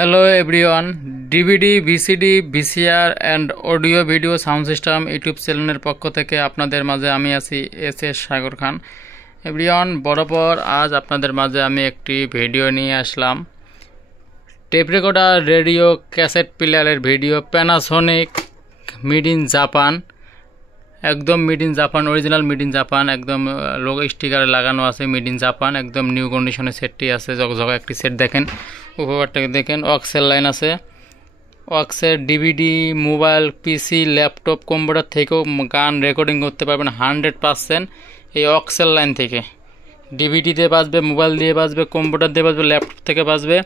Hello everyone, DVD, VCD, VCR and audio video sound system YouTube চ্যানেলের পক্ষ থেকে আপনাদের মাঝে আমি আছি এস সাগর খান। এভরিওয়ান, বরাবর আজ আপনাদের মাঝে আমি একটি ভিডিও নিয়ে আসলাম। টেপ রেকর্ডার, রেডিও, ক্যাসেট প্লেয়ারের video, Panasonic, made in Japan, একদম made in Japan, original made in Japan, একদম লোগো স্টিকারে লাগানো আছে মেড ইন জাপান, একদম নিউ কন্ডিশনের সেটটি আছে। জগজগা একটি সেট দেখেন, উপরটাকে দেখেন, অক্সের লাইন আছে। অক্সের ডিভিডি, মোবাইল, পিসি, ল্যাপটপ, কম্পিউটার থেকেও গান রেকর্ডিং করতে পারবেন 100% এই অক্সের লাইন থেকে। ডিভিডি দিয়ে বাজবে, মোবাইল দিয়ে বাজবে, কম্পিউটার দিয়ে বাজবে, ল্যাপটপ থেকে বাজবে,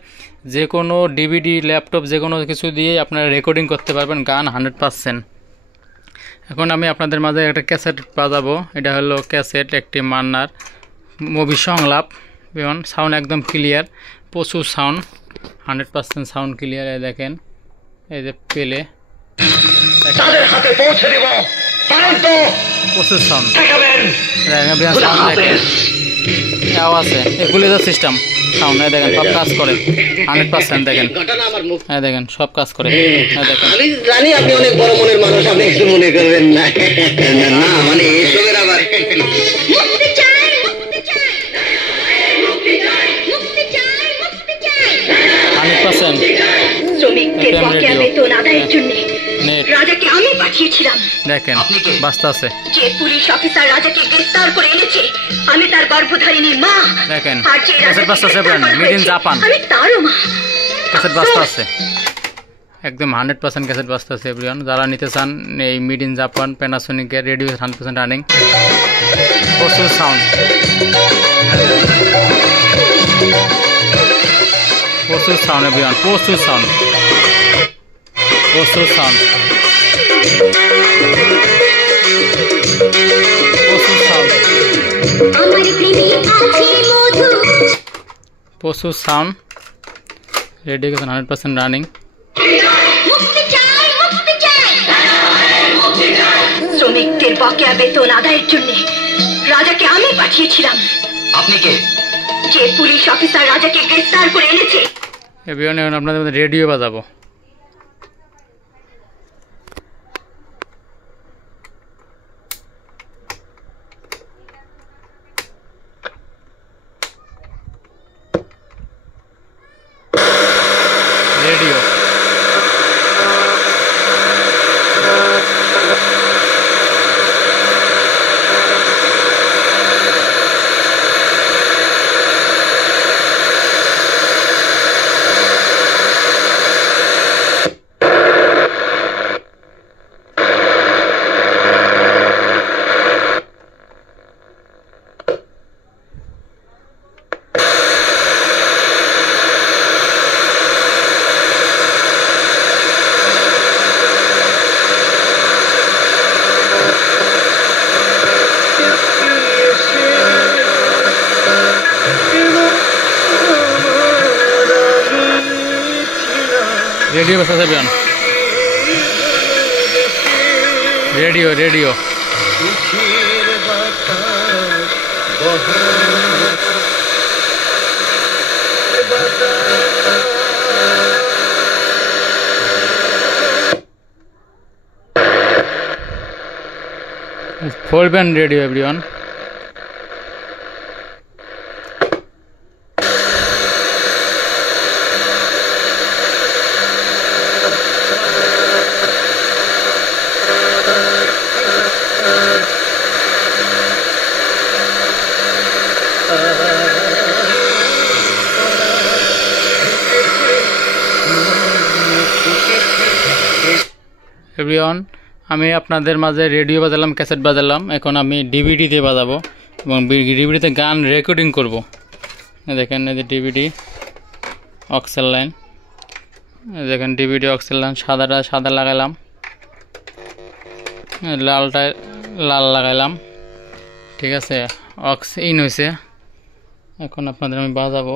যে কোনো ডিভিডি, ল্যাপটপ, যে কোনো কিছু দিয়ে আপনারা রেকর্ডিং করতে পারবেন গান 100%। এখন আমি আপনাদের মাঝে একটা ক্যাসেট বাজাবো। এটা হলো ক্যাসেট, একটি মান্নার মুভি সংলাপ। সাউন্ড একদম ক্লিয়ার, প্রচুর সাউন্ড, 100% সাউন্ড ক্লিয়ার। এই দেখেন, এই যে পেলে প্রচুর সাউন্ড আছে। এগুলির সিস্টেম সাউন্ড দেখেন, সব কাজ করে 100%। দেখেন, হ্যাঁ দেখেন, সব কাজ করে। দেখেন, আমি জানি আপনি অনেক বড় মনের মানুষ, আপনি কিছু মনে করবেন না। না মানে এসবের আবার রাজাকে আমি পাঠিয়েছিলাম। দেখেন বাস্তা আছে, যে পুলিশ অফিসার রাজাকে গ্রেফতার করে এনেছে, আমি তার গর্ভধারিণী মা। দেখেন ক্যাসেট বাস্তা আছে, মেড ইন জাপান, আমি তারও মা। ক্যাসেট বাস্তা আছে, একদম 100% ক্যাসেট বাস্তা আছে। এভরিওয়ান, যারা নিতে চান এই মেড ইন জাপান প্যানাসোনিকের রেডিও 100% রানিং, প্রচুর সাউন্ড, প্রচুর সাউন্ড। এভরিওয়ান, প্রচুর সাউন্ড, প্রচুর সাউন্ড, প্রচুর সাউন্ড, প্রচুর সাউন্ড। Radio 100% running. শ্রমিকদের বকেয়া বেতন আদায়ের জন্য রাজাকে আমি পাঠিয়েছিলাম। আপনি কে? যে পুলিশ অফিসার রাজাকে গ্রেফতার করে এনেছে। এভরিওয়ান, এখন আপনাদের মধ্যে রেডিও বাজাবো। রেডিও রেডিও বাজা যাবেন, রেডিও রেডিও ফুল ব্যান্ড রেডিও। এভরিওয়ান, এভরিওয়ান, আমি আপনাদের মাঝে রেডিও বাজালাম, ক্যাসেট বাজালাম। এখন আমি ডিভিডি দিয়ে বাজাবো এবং ডিভিডিতে গান রেকর্ডিং করব। দেখেন, এই যে ডিভিডি অক্সেল লাইন, দেখেন ডিভিডি অক্সেল লাইন। সাদাটা সাদা লাগাইলাম, লালটা লাল লাগাইলাম, ঠিক আছে। অক্স ইন হয়েছে। এখন আপনাদের আমি বাজাবো।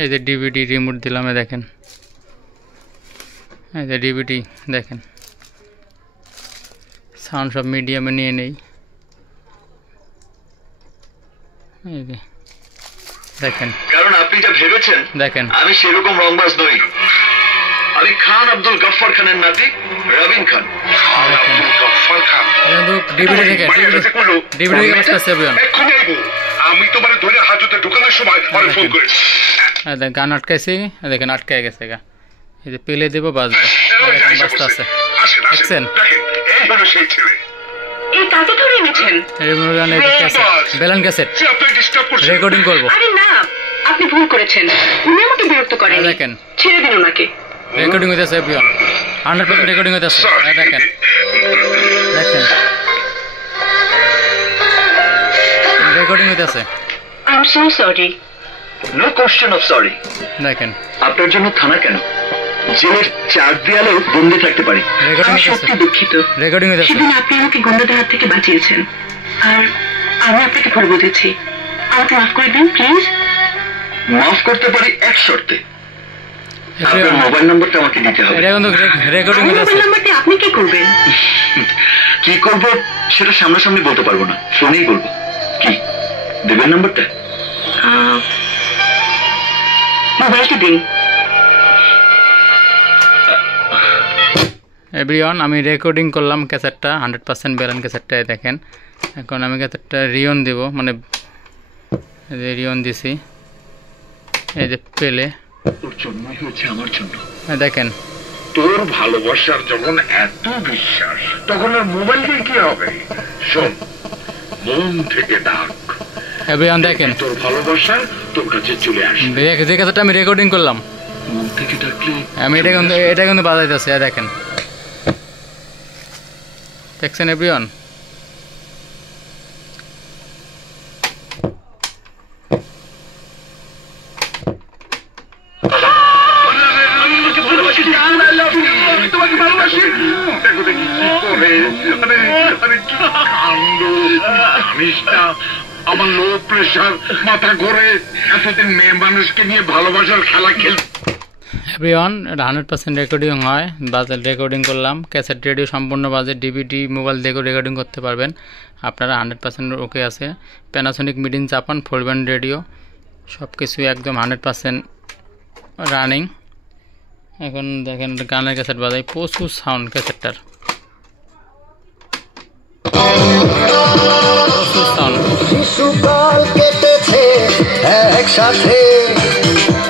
এই যে ডিভিডি রিমোট দিলাম, দেখেন, এই যে ডিভিডি দেখেন, সাউন্ড সব মিডিয়ামে নিয়ে নেই। এই যে দেখেন, কারণ আপনি যা ভেবেছেন দেখেন আমি সেরকম রংবাজ নই। আমি খান আব্দুল গফফার খানের নাতি রবিন খান। দেখেন গফফার খান কিন্তু ডিভিডি থেকে ডিভিডি কাজ করছে এভরিওয়ান। আমি তোমার ধরে হাজতে ঢোকানোর সময় পরে ফোন করেছি। দেখেন গান আটকাইছি, দেখেন আটকায় গেছে গা। এই যে পেলে দেবো বাজবে, বাজতে আছে দেখছেন। এই হলো সেই ছেলে। এই কাকে ধরে এনেছেন? বেলান ক্যাসেট রেকর্ডিং করবো। আরে না, আপনি ভুল করেছেন। উনি আমাকে বিরক্ত করেন। দেখেন ছেড়ে দিন ওনাকে। রেকর্ডিং হইতেছে এভরিওয়ান, 100% রেকর্ডিং হইতেছে। দেখেন দেখেন রেকর্ডিং হইতেছে। I am so sorry. No question of sorry. দেখেন আপনার জন্য থানা কেন, জেলের 4 দেয়ালেও বন্দি থাকতে পারি। রেকর্ডিং আমি হইতেছে, সত্যি দুঃখিত। রেকর্ডিং হইতেছে। সেদিন আপনি আমাকে গুন্ডাদের হাত থেকে বাঁচিয়েছেন, আর আমি আপনাকে ভুল বুঝেছি। আমাকে মাফ করে দিন প্লিজ। মাফ করতে পারি এক শর্তে, আপনার মোবাইল নাম্বারটা আমাকে দিতে হবে। এটা কিন্তু রেকর্ডিং আমার হইতেছে। মোবাইল নাম্বারটি আপনি কি করবেন? কি করব সেটা সামনাসামনি বলতে পারবো না, ফোনেই বলবো। কি দেবেন নাম্বারটা? মোবাইলটি দিন। এভরিওয়ান আমি রেকর্ডিং করলাম ক্যাসেটটা, 100% বেলান ক্যাসেটটা। দেখেন এখন আমি ক্যাসেটটা রিয়ন দিব, মানে এই যে রিয়ন দিছি, এই যে পেলে। তোর জন্মই হয়েছে আমার জন্য। দেখেন তোর ভালোবাসার যখন এত বিশ্বাস, তখন আর মোবাইল দিয়ে কি হবে? শোন, মন থেকে ডাক। এভরিওয়ান দেখেন তোর ভালোবাসা তোর কাছে চলে আসবে। যে ক্যাসেটটা আমি রেকর্ডিং করলাম, মন থেকে ডাকলে আমি এটা কিন্তু বাজাইতেছে। দেখেন দেখছেন এভরিওয়ান। তোমাকে ভালোবাসি। দেখো দেখি কি করে, কি কাণ্ড। জানিস না আমার লো প্রেশার, মাথা ঘোরে। এতদিন মেয়ে মানুষকে নিয়ে ভালোবাসার খেলা খেল। এভরিওয়ান এটা 100% রেকর্ডিং হয়, বাজে রেকর্ডিং করলাম। ক্যাসেট রেডিও সম্পূর্ণ বাজে, ডিভিডি মোবাইল দিয়েও রেকর্ডিং করতে পারবেন আপনারা। 100% ওকে আছে। Panasonic mid in Japan 4 band radio, সব কিছু একদম 100% রানিং। এখন দেখেন গানের ক্যাসেট বাজাই, প্রচুর সাউন্ড ক্যাসেটটার, প্রচুর সাউন্ড। শিশুকাল কেটেছে একসাথে,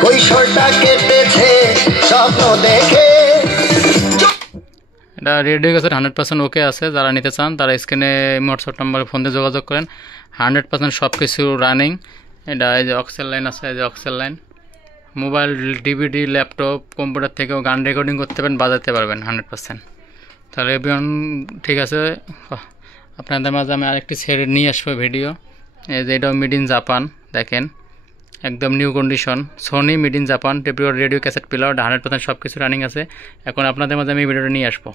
কৈশোরটা কেটেছে স্বপ্ন দেখে। এটা রেডিও ক্যাসেট 100% ওকে আছে। যারা নিতে চান তারা স্ক্রিনে হোয়াটসঅ্যাপ নাম্বারে ফোন দিয়ে যোগাযোগ করেন। 100% সব কিছু রানিং। এটা এই যে অক্সেল লাইন আছে, এই যে অক্সেল line. Mobile, DVD, laptop, computer থেকেও গান রেকর্ডিং করতে পারবেন, বাজাতে পারবেন 100%। তাহলে এভরিওয়ান ঠিক আছে, আপনাদের মাঝে আমি আরেকটি ছেড়ে নিয়ে আসবো ভিডিও। এই যে এটাও মিড ইন জাপান, দেখেন একদম new condition, Sony made in Japan tape radio cassette player, 100% সব কিছু রানিং আছে। এখন আপনাদের মাঝে আমি ভিডিওটা নিয়ে আসবো।